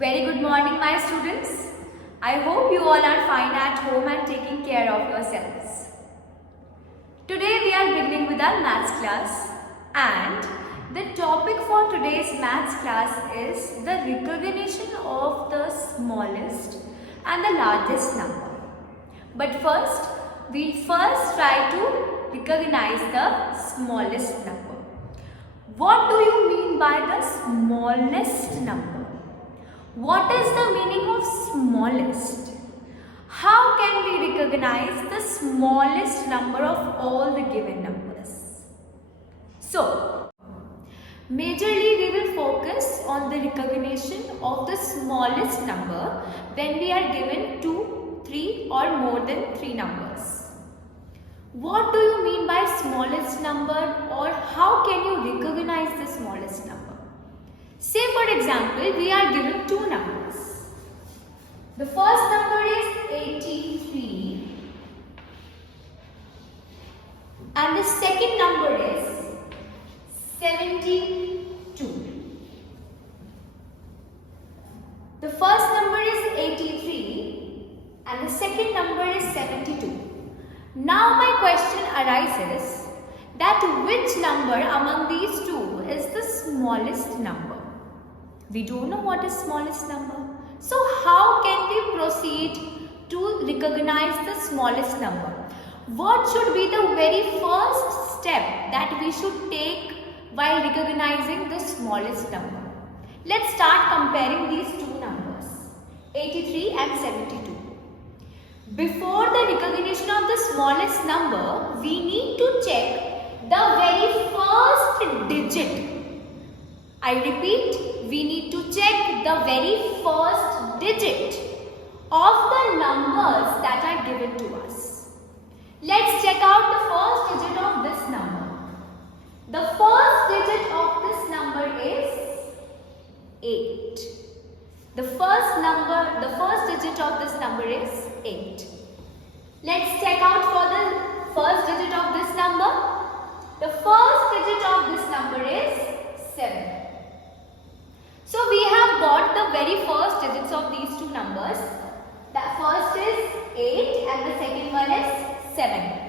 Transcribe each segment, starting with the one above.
Very good morning, my students. I hope you all are fine at home and taking care of yourselves. Today we are beginning with our maths class, and the topic for today's maths class is the recognition of the smallest and the largest number. But first, we'll try to recognize the smallest number. What do you mean by the smallest number? What is the meaning of smallest? How can we recognize the smallest number of all the given numbers? So, majorly we will focus on the recognition of the smallest number when we are given 2, 3 or more than 3 numbers. What do you mean by smallest number, or how can you recognize the smallest number? Say for example, we are given 2 numbers. The first number is 83 and the second number is 72. The first number is 83 and the second number is 72. Now my question arises that which number among these two is the smallest number? We don't know what is smallest number. So how can we proceed to recognize the smallest number? What should be the very first step that we should take while recognizing the smallest number? Let's start comparing these two numbers, 83 and 72. Before the recognition of the smallest number, we need to check the very first digit. I repeat, we need to check the very first digit of the numbers that are given to us. Let's check out the first digit of this number. The first digit of this number is 8. The first digit of this number is 8. Let's check out for the first digit of this number. The first digit of this number is 7. So we have got the very first digits of these two numbers. The first is 8 and the second one is 7.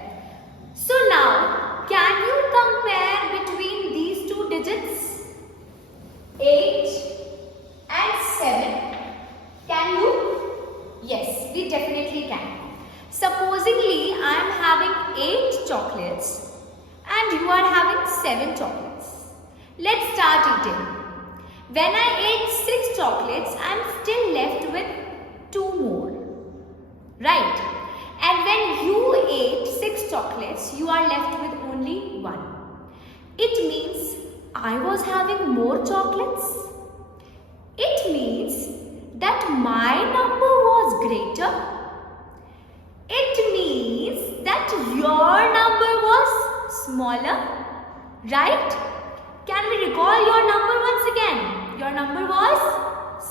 So now, can you compare between these two digits? 8 and 7. Can you? Yes, we definitely can. Supposingly, I am having 8 chocolates and you are having 7 chocolates. Let's start eating. When I ate 6 chocolates, I am still left with 2 more. Right? And when you ate 6 chocolates, you are left with only 1. It means I was having more chocolates. It means that my number was greater. It means that your number was smaller. Right? Can we recall your number once again? Your number was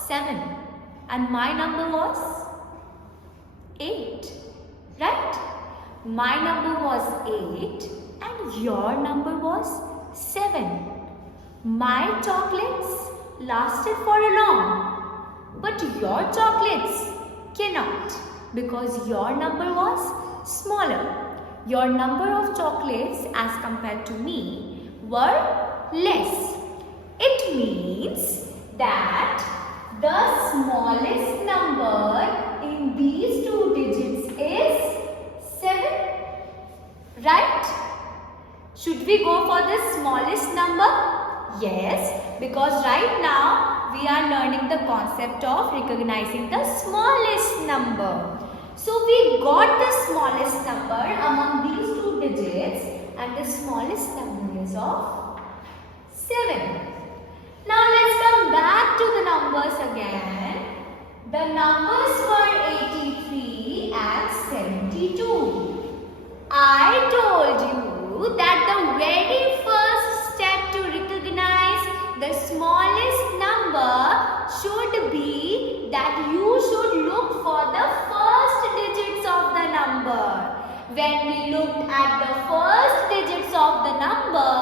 7 and my number was 8. Right? My number was 8 and your number was 7. My chocolates lasted for a long, but your chocolates cannot, because your number was smaller. Your number of chocolates as compared to me were less. It means that the smallest number in these two digits is 7. Right? Should we go for the smallest number? Yes, because right now we are learning the concept of recognizing the smallest number. So we got the smallest number among these two digits, and the smallest number is of 7. Now let's come back to the numbers again. The numbers were 83 and 72. I told you that the very first step to recognize the smallest number should be that you should look for the first digits of the number. When we looked at the first digits of the number,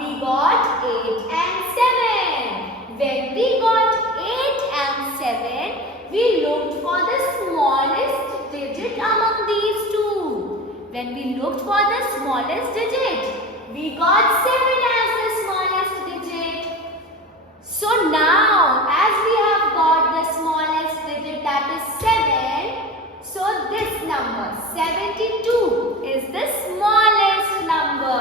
we got 8 and 7. When we got 8 and 7, Then we looked for the smallest digit. We got 7 as the smallest digit. So now, as we have got the smallest digit, that is 7, so this number 72 is the smallest number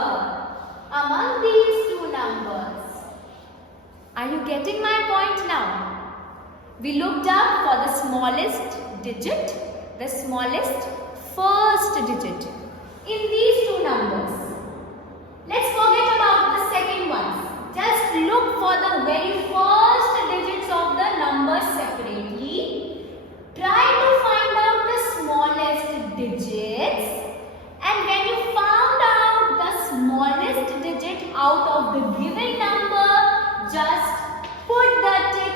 among these two numbers. Are you getting my point now? We looked up for the smallest digit, the smallest first digit in these two numbers. Let's forget about the second ones. Just look for the very first digits of the numbers separately. Try to find out the smallest digits, and when you found out the smallest digit out of the given number, just put the tick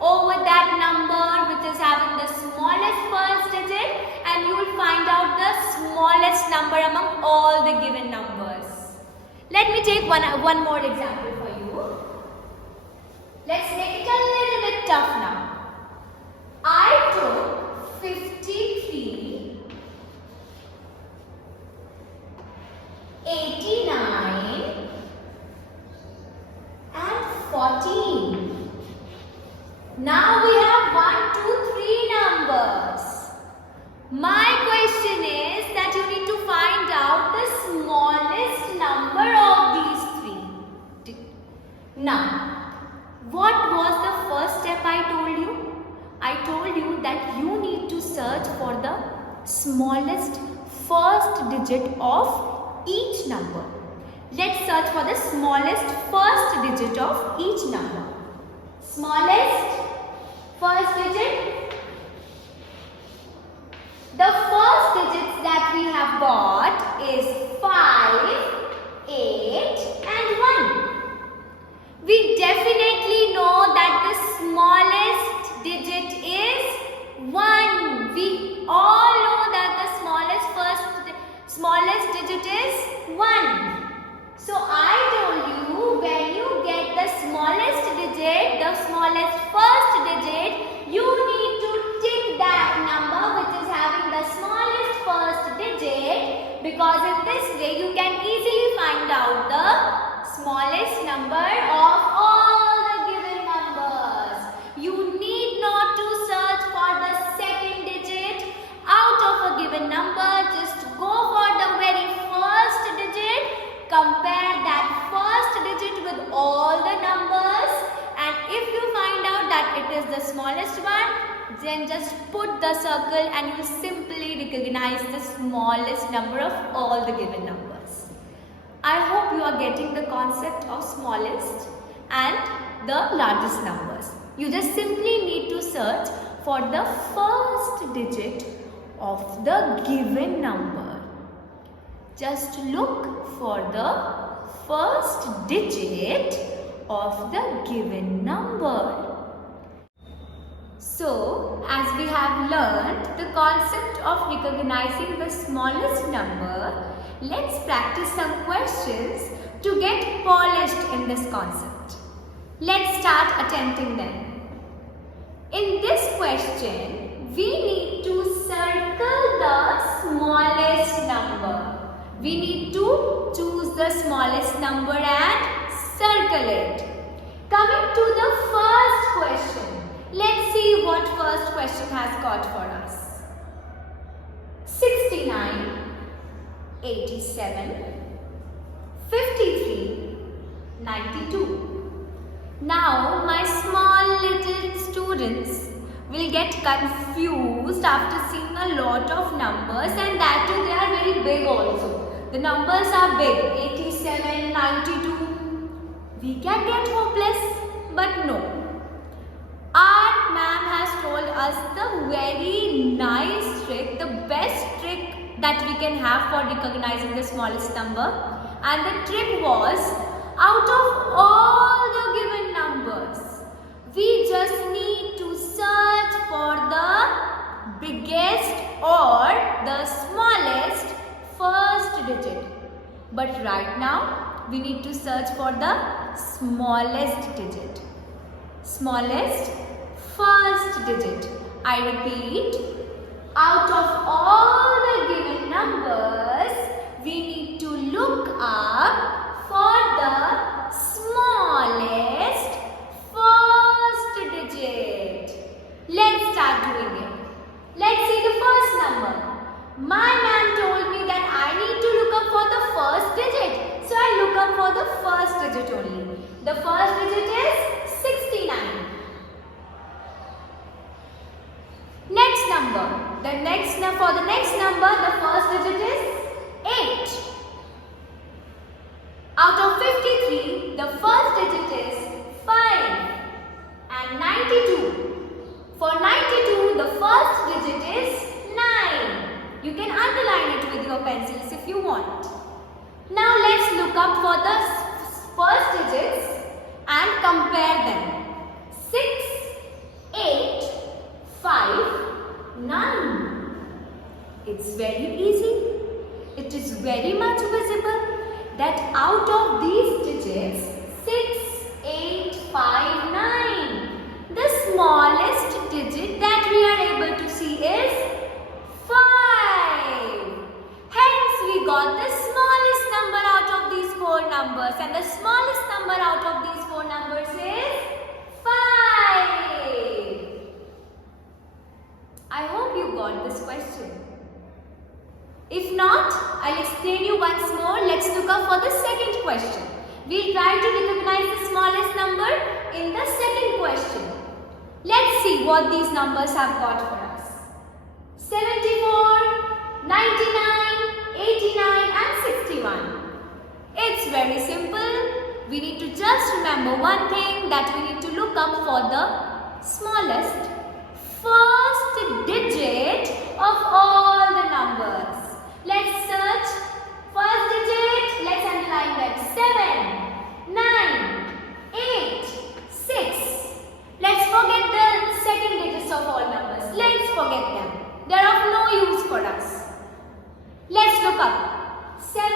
over that number which is having the smallest first digit, and you will find out the smallest number among all the given numbers. Let me take one more example for you. Let's make it a little bit tough now. I took 53, 89 and 14. Now we have 1, 2, 3 numbers. My question is that you need to find out the smallest number of these 3. Now, what was the first step I told you? I told you that you need to search for the smallest first digit of each number. Let's search for the smallest first digit of each number. Smallest first digit. The first digits that we have got is 5, 8 and 1. We definitely know that the smallest digit is 1. We all know that the smallest digit is 1. So I told you, when you get the smallest digit, the smallest first digit, you need to tick that number which is having the smallest first digit, because in this way you can easily find out the smallest number of all the given numbers. You need not to search for the second digit out of a given number. Just go for the very first digit. Compare that first digit with all the numbers, and if you find out that it is the smallest one, then just put the circle and you will simply recognize the smallest number of all the given numbers. I hope you are getting the concept of smallest and the largest numbers. You just simply need to search for the first digit of the given number. Just look for the first digit of the given number. So, as we have learned the concept of recognizing the smallest number, let's practice some questions to get polished in this concept. Let's start attempting them. In this question, we need to circle the smallest number. We need to choose the smallest number and circle it. Coming to the first question, let's see what first question has got for us. 69, 87, 53, 92. Now my small little students will get confused after seeing a lot of numbers, and that too they are very big also. The numbers are big, 87, 92. We can get hopeless, but no. Our ma'am has told us the very nice trick, the best trick that we can have for recognizing the smallest number. And the trick was, out of all the given numbers, we just need to search for the biggest or the smallest first digit. But right now, we need to search for the smallest digit. Smallest first digit. I repeat, out of all the given numbers, very much visible that out of these digits 6, 8, 5, 9, the smallest digit that we are able to see is 5. Hence we got the smallest number out of these 4 numbers, and the smallest number out of these 4 numbers is 5. I hope you got this question. If not, I'll explain you once more. Let's look up for the second question. We'll try to recognize the smallest number in the second question. Let's see what these numbers have got for us. 74, 99, 89 and 61. It's very simple. We need to just remember one thing, that we need to look up for the smallest first digit of all the numbers. Let's search first digit. Let's underline them. 7, 9, 8, 6. Let's forget the second digits of all numbers. Let's forget them. They are of no use for us. Let's look up. 7,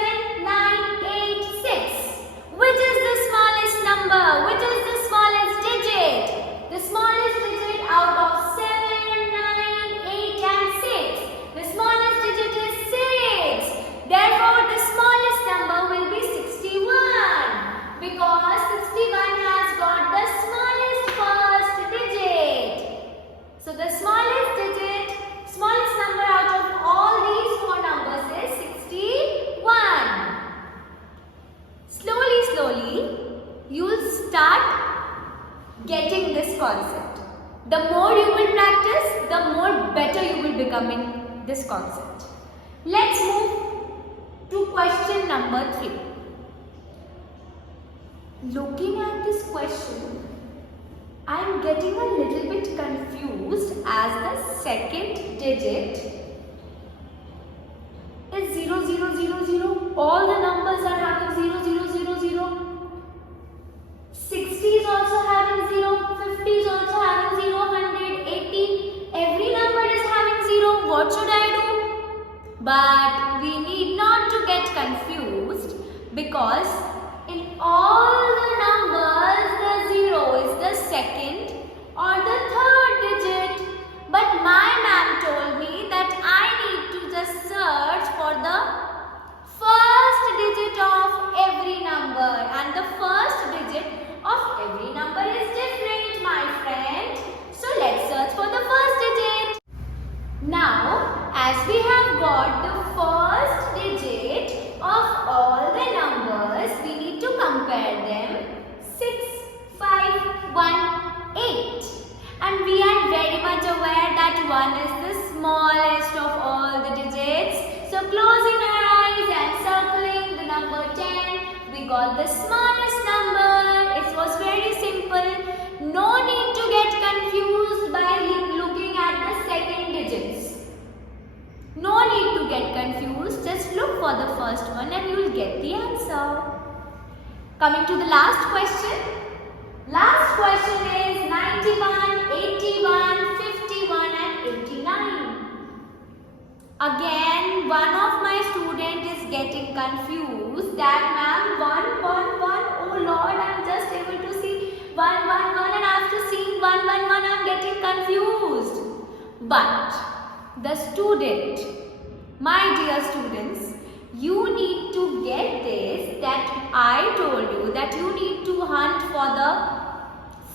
9, 8, 6. Which is the smallest number? Which is the smallest digit? The smallest digit out of 7, 9, 8 and 6. The smallest digit is 6. Therefore, the smallest number will be 61. Because 61 has got the smallest first digit. So, the smallest number out of all these 4 numbers is 61. Slowly, you will start getting this concept. The more you will practice, the more better you will become in this concept. Let's move to question number 3. Looking at this question, I am getting a little bit confused as the second digit is 0, 0, 0, 0. All the numbers are having 0, 0, 0, 0. 60 is also having 0. 50 is also having 0. 100, 80. Every number is having 0. What should I do? But we need not to get confused, because in all the numbers the 0 is the second or the third digit. But my ma'am told me that I need to just search for the first digit of every number, and the first digit of every number is different, my friend. So let's search for the first digit. Now, as we have got the first digit of all the numbers, we need to compare them. 6, 5, 1, 8. And we are very much aware that 1 is the smallest of all the digits. So closing our eyes and circling the number 10, we got the smallest number. It was very simple. No need to get confused by looking at the second digits. No need to get confused. Just look for the first one and you will get the answer. Coming to the last question. Last question is 91, 81, 51 and 89. Again, one of my students is getting confused that ma'am 1, 1, 1. Oh Lord, I am just able to see 1, 1, 1, and after seeing 1, 1, 1 I am getting confused. But the student, my dear students, you need to get this, that I told you that you need to hunt for the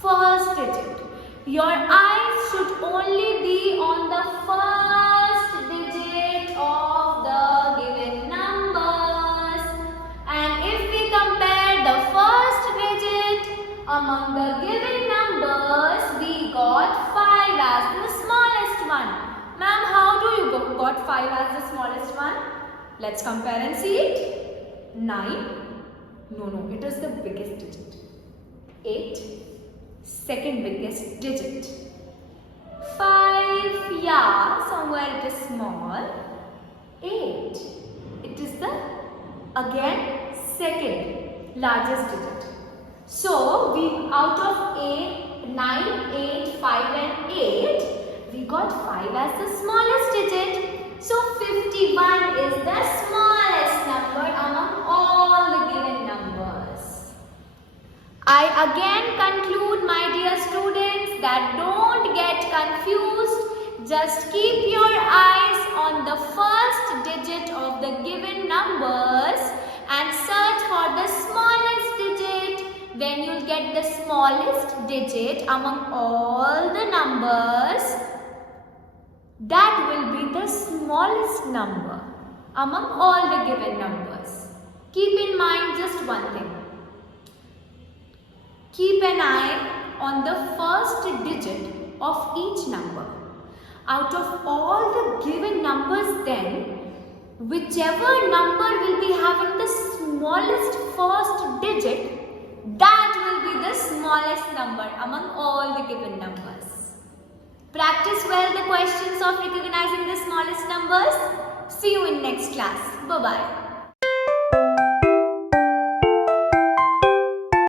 first digit. Your eyes should only be on the first digit of the given numbers. And if we compare the first digit among the given numbers, we got 5 as the smallest one. Ma'am, how do you got 5 as the smallest one? Let's compare and see it. 9. No, it is the biggest digit. 8. Second biggest digit. 5. Yeah, somewhere it is small. 8. It is the, again, second largest digit. So, we out of 8, 9, 8, 5 and 8, we got 5 as the smallest digit. So 51 is the smallest smallest number among all the given numbers. I again conclude, my dear students, that don't get confused. Just keep your eyes on the first digit of the given numbers and search for the smallest digit. Then you'll get the smallest digit among all the numbers. That will be the smallest number among all the given numbers. Keep in mind just one thing. Keep an eye on the first digit of each number. Out of all the given numbers then, whichever number will be having the smallest first digit, that will be the smallest number among all the given numbers. Practice well the questions of recognizing the smallest numbers. See you in next class. Bye-bye.